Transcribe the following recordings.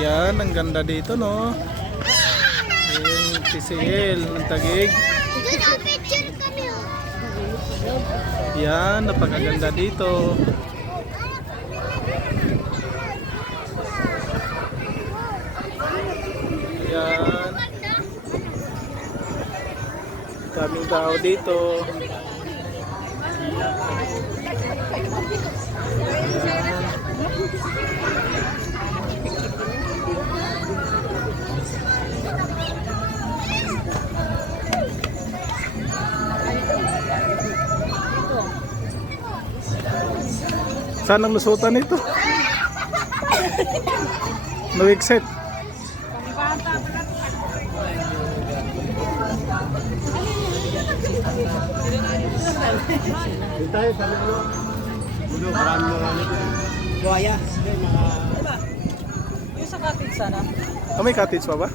Ayan, ang ganda dito, no? Ayan, PCL ng Taguig. Picture kami, oh. Yan, napakaganda dito. Yan. Daming tao dito. Saan ang lusutan nito? No exit. Tayo sa lalo. Bulo, marami na lang ito. Buhaya. Diba? Yung sa cottage sana. Oh, may cottage pa ba?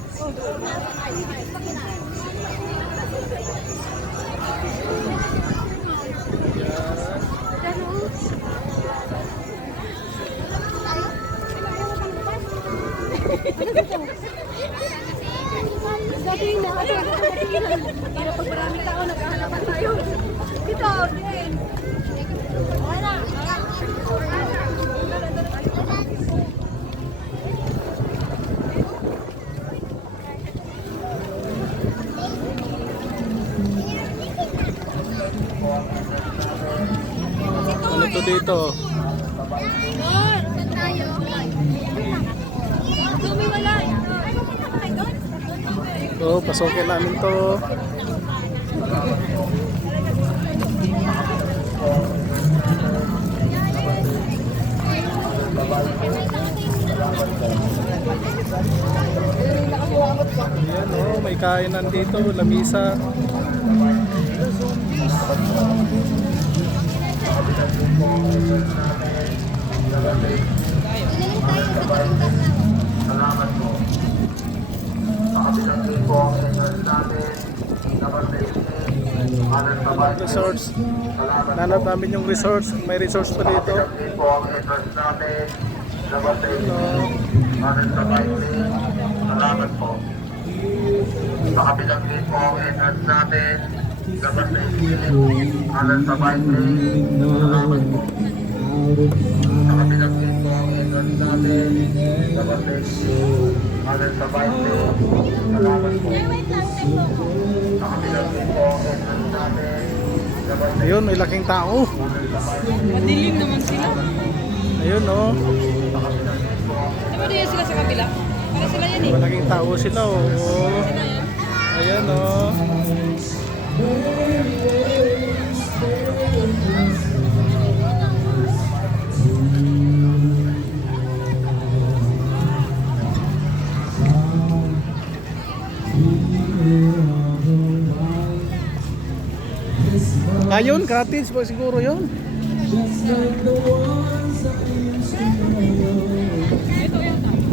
Sabi na, para pag maraming tao, naghahanapan tayo. Dito, din. Wala. Ano to dito? Saan tayo? Sumiwalay. So, pasokin namin to. Ayan, oh, may kainan dito, lamisa. Salamat po. Makabilang din po ang entrance namin. Resorts. Nanap namin yung resorts. May resorts pa dito. Makabilang din po ang entrance namin. Salamat po. Makabilang din po ang entrance natin. Dapat na isilip. Alan sa Bible. Salamat po. Makabilang din po ang entrance natin. Dapat na isilip. Alan sa Bible. Salamat po. Makabilang din po ang entrance natin. Dapat na Ayun, may laking tao. Madilim naman sila. Ayun, oh. Diba diyan sila sa kabila? Para sila yan eh. Malaking tao sila, oh. Sila yan. Ayan, oh. Ayun, cottage po siguro yun.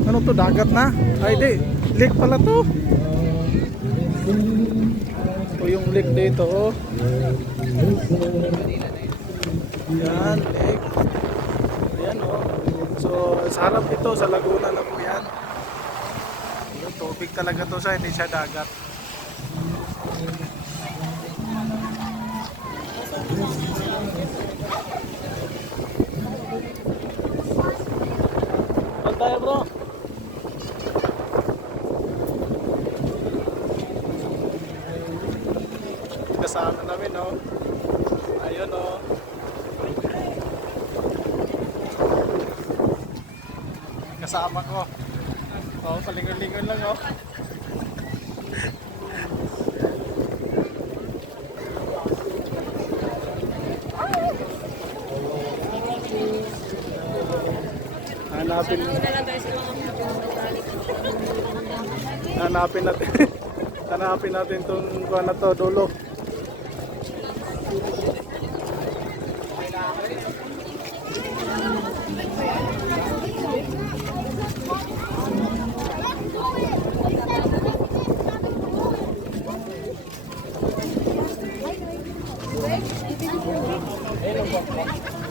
Ano to, dagat na? Ay di, lake pala to. Ito yung lake dito, oh. Yan, lake. Ayan, oh. So, sa harap ito, sa Laguna na po yan. Yung tubig talaga to siya, hindi siya dagat. Saan tayo, bro? Kasama namin, no? Ayun, no? Kasama ko. Oh, palingon-lingon lang, oh. Hanapin hanapin natin hanapin natin tong kuha na to, dulo.